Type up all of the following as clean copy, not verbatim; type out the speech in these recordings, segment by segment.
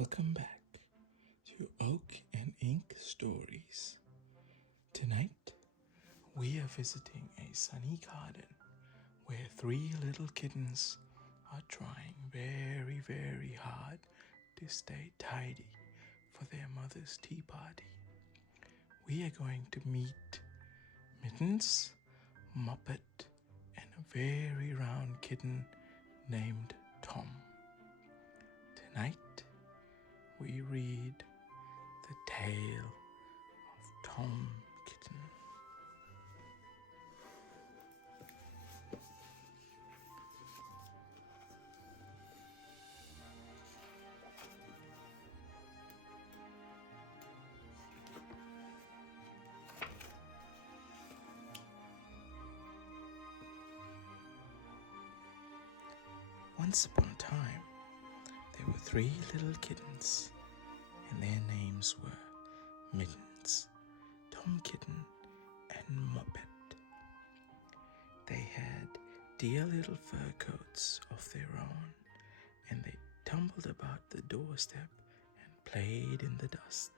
Welcome back to Oak and Ink Stories. Tonight, we are visiting a sunny garden where three little kittens are trying very, very hard to stay tidy for their mother's tea party. We are going to meet Mittens, Muppet, and a very round kitten named Tom. Tonight, we read the Tale of Tom Kitten. Once upon a time, there were three little kittens, and their names were Mittens, Tom Kitten, and Muppet. They had dear little fur coats of their own, and they tumbled about the doorstep and played in the dust.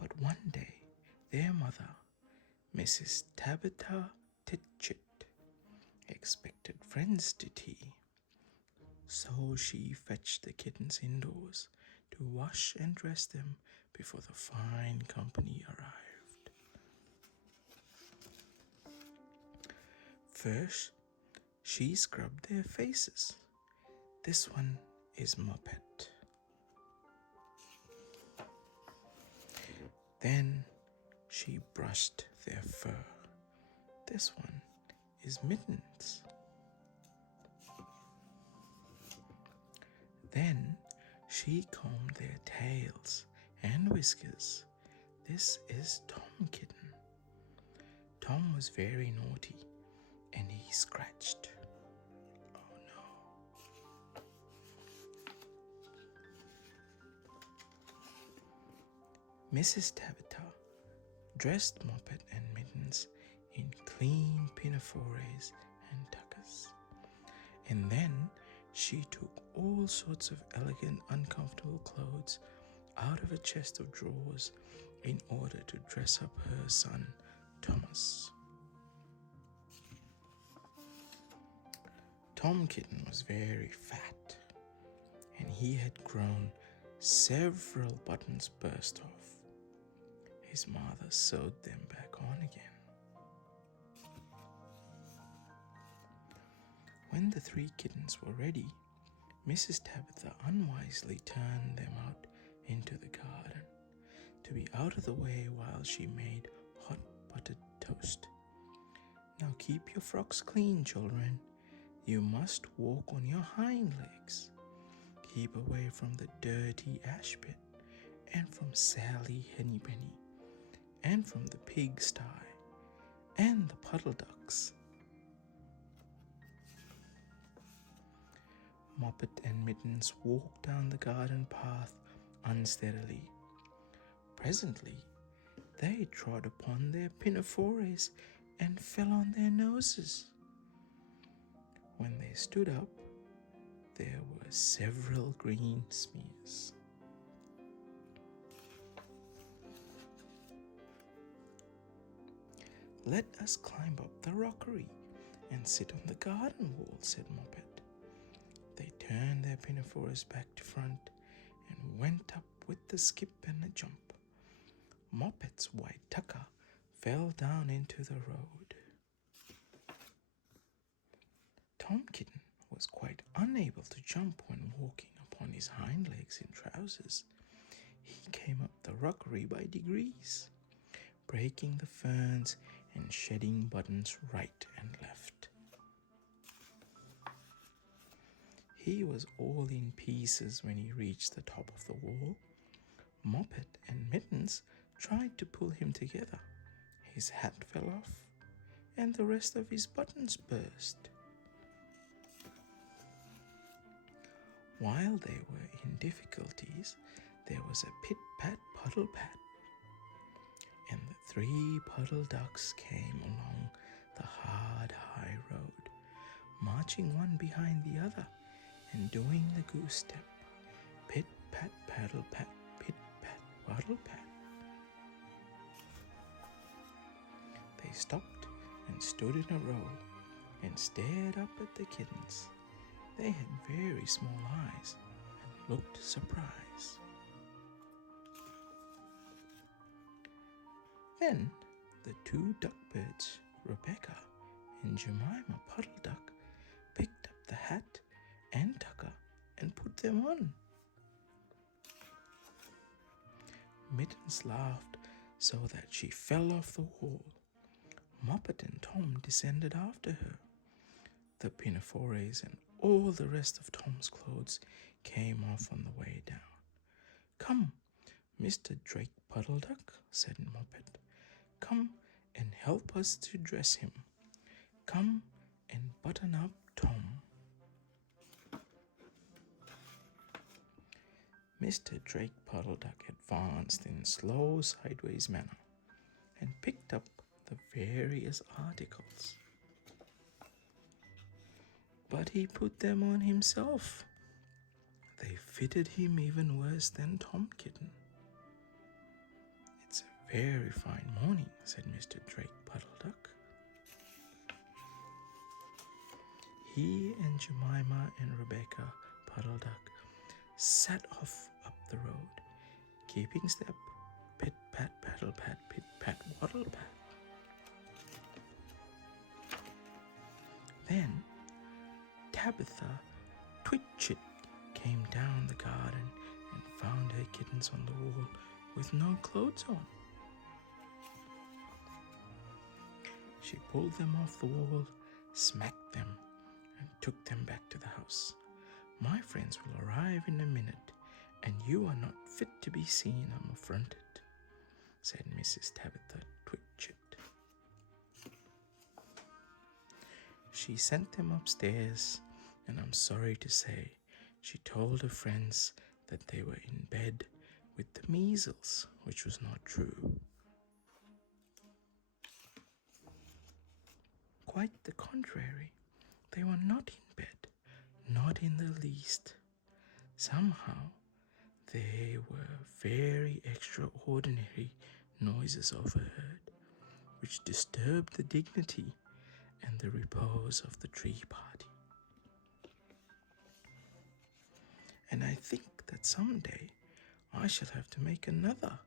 But one day, their mother, Mrs. Tabitha Titchett, expected friends to tea. So she fetched the kittens indoors to wash and dress them before the fine company arrived. First, she scrubbed their faces. This one is Muppet. Then she brushed their fur. This one is Mittens. Then she combed their tails and whiskers. This is Tom Kitten. Tom was very naughty and he scratched. Oh no. Mrs. Tabitha dressed Muppet and Mittens in clean pinafores and tuckers. And then she took all sorts of elegant, uncomfortable clothes out of a chest of drawers in order to dress up her son, Thomas. Tom Kitten was very fat, and he had grown several buttons burst off. His mother sewed them back on again. When the three kittens were ready, Mrs. Tabitha unwisely turned them out into the garden to be out of the way while she made hot buttered toast. Now keep your frocks clean, children. You must walk on your hind legs. Keep away from the dirty ash pit, and from Sally Hennypenny, and from the pigsty, and the puddle ducks. Muppet and Mittens walked down the garden path unsteadily. Presently, they trod upon their pinafores and fell on their noses. When they stood up, there were several green smears. Let us climb up the rockery and sit on the garden wall, said Muppet. They turned their pinafores back to front and went up with the skip and the jump. Muppet's white tucker fell down into the road. Tom Kitten was quite unable to jump when walking upon his hind legs in trousers. He came up the rockery by degrees, breaking the ferns and shedding buttons right and left. He was all in pieces when he reached the top of the wall. Muppet and Mittens tried to pull him together. His hat fell off, and the rest of his buttons burst. While they were in difficulties, there was a pit-pat, puddle-pat, and the three puddle ducks came along the hard, high road, marching one behind the other and doing the goose step. Pit, pat, paddle, pat, pit, pat, waddle, pat. They stopped and stood in a row and stared up at the kittens. They had very small eyes and looked surprised. Then the two duckbirds, Rebecca and Jemima Puddle Duck, picked up the hat and tucker and put them on. Mittens laughed so that she fell off the wall. Moppet and Tom descended after her. The pinafores and all the rest of Tom's clothes came off on the way down. "Come, Mr. Drake Puddle Duck," said Moppet. "Come and help us to dress him. Come and button up Tom." Mr. Drake Puddle Duck advanced in slow sideways manner and picked up the various articles. But he put them on himself. They fitted him even worse than Tom Kitten. "It's a very fine morning," said Mr. Drake Puddle Duck. He and Jemima and Rebecca Puddle Duck set off up the road, keeping step, pit pat paddle pat pit pat waddle pat. Then Tabitha Twitchit came down the garden and found her kittens on the wall with no clothes on. She pulled them off the wall, smacked them, and took them back to the house. "My friends will arrive in a minute, and you are not fit to be seen, I'm affronted," said Mrs. Tabitha Twitchit. She sent them upstairs, and I'm sorry to say she told her friends that they were in bed with the measles, which was not true. Quite the contrary, they were not in bed, not in the least. Somehow there were very extraordinary noises overheard, which disturbed the dignity and the repose of the tree party. And I think that someday I shall have to make another,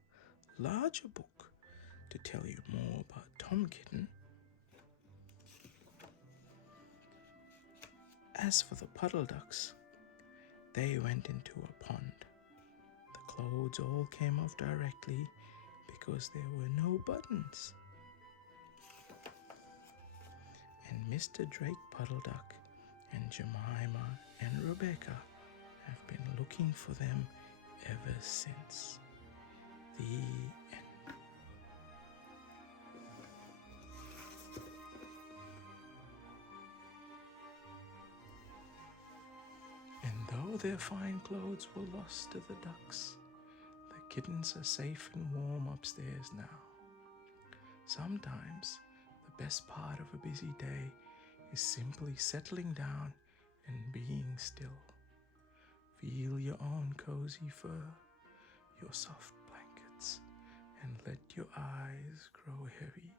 larger book to tell you more about Tom Kitten. As for the puddle ducks, they went into a pond. The clothes all came off directly because there were no buttons. And Mr. Drake Puddle Duck and Jemima and Rebecca have been looking for them ever since. The end. And though their fine clothes were lost to the ducks, the kittens are safe and warm upstairs now. Sometimes the best part of a busy day is simply settling down and being still. Feel your own cozy fur, your soft blankets, and let your eyes grow heavy.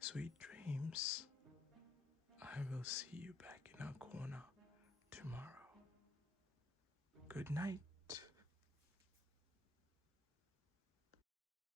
Sweet dreams. I will see you back in our corner tomorrow. Good night.